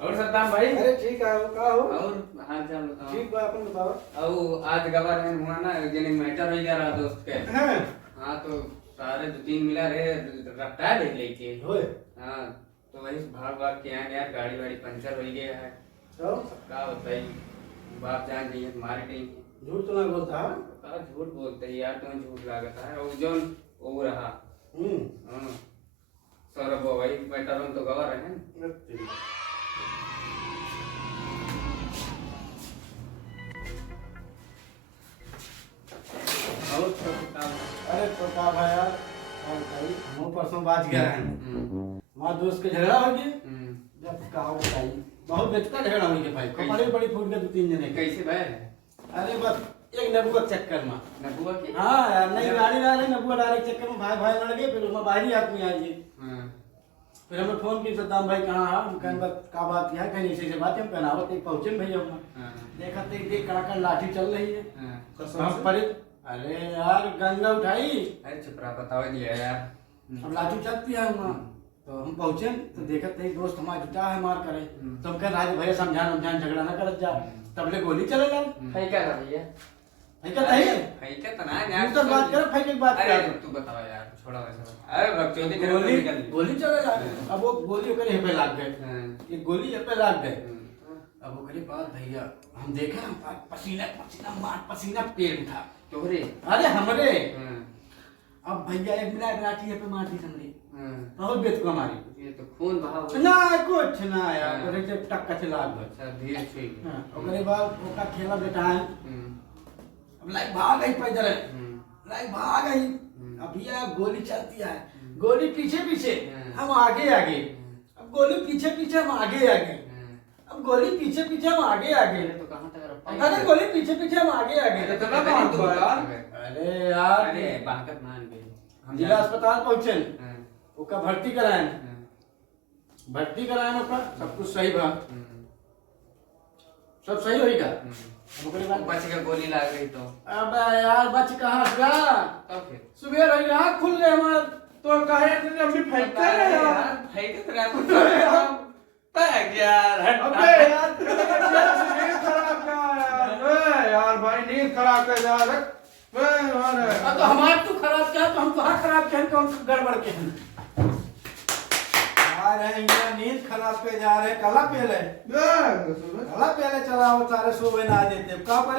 और सत्ताम भाई। अरे ठीक है का हो और हाल चाल बताओ। ठीक बा अपन बताओ। और आज गवार है हुआ ना जने मैटर हो गया रहा दोस्त के। हां हां तो सारे दो तीन मिला रे रफ्तार देख लेके होए। हां तो वही भाग भाग के आए यार गाड़ी वाड़ी पंचर हो गया है। तो क्या बताई बाप जान जी मारे नहीं झूठ तो ना बोलता है। का झूठ बोलते हैं यार तुम झूठ लागता है और जोन वो रहा। हां सौरभ भाई मैटर तो गवार है और सब अरे तो का भाई यार और भाई हम परसों बात गया है हमारा दोस्त के झगड़ा हो गया जब का हो भाई बहुत बेचता झगड़ा हो गया भाई कपड़े बड़ी फूट के दो तीन जने कैसे भाई। अरे बस एक नबुआ चक्कर में नबुआ की हां यार नहीं गाड़ी ला रही नबुआ डायरेक्ट चक्कर में भाई भाई लड़ गए फिर उसमें बाहरी आदमी आ गए। फिर हमें फोन की सद्दाम भाई कहाँ है हम कहने का बात क्या है कहीं ऐसे से बात है हम पहनावत एक पहुंचे भैया हम देखा तो देख कड़ाकड़ लाठी चल रही है हम परे अरे यार गंगा उठाई अरे चुप रहा बताओ दिया यार अब लाठी चलती है वहाँ तो हम पहुंचे तो देखा तो एक दोस्त हमारा जुटा है मार करे तो हम कह रहे भैया समझान झगड़ा ना कर जा तब ले गोली चले जाए है क्या था भैया है क्या था है क्या तना यार तू तो बात कर भाई की बात अरे कर तू बताओ यार छोड़ो ऐसा अरे बकचोदी करे गोली निकल गोली चले जाए अब वो गोली ओकरे पे लाग गए ये गोली ये पे लाग गए अब ओकरे बाद भैया हम देखा हम पसीना पसीना मार पसीना पेड़ उठा तोहरे अरे हमरे अब भैया एक मिनट लाठी पे मार दी हमरे बहुत बेत को मारी ये तो खून बहाव ना कुछ ना यार ओकरे से टक्का से लाग गए अच्छा धीरे छुई ओकरे बाद ओका खेला बेटा है अब लाइक भाग गई पैदल लाइक भाग गई अब भैया गोली चलती है गोली पीछे पीछे हम आगे आगे अब गोली पीछे पीछे हम आगे आगे अब गोली पीछे पीछे हम आगे आगे तो कहां तक अरे गोली पीछे पीछे हम आगे आगे तो बात हो यार अरे यार अरे बाकत मान गए हम जिला अस्पताल पहुंचे ओका भर्ती कराएं भर्ती कराएं ओका सब कुछ सही बा सब सही होएगा ओकरे बाद बच के गोली लाग गई तो अबे यार बच कहां गया तब फिर सुबह रही आंख खुल गए हमारा तो कहे अभी फेंकते रहे यार फेंके तो रहा पैक यार अबे यार नींद खराब कर यार यार भाई नींद खराब कर यार तो हमारे तू खराब क्या तो हम कहां खराब क्या कौन गड़बड़ के हैं आ रहे हैं नींद खराब पे जा रहे कला पहले चला वो सारे सुबह ना देते का पर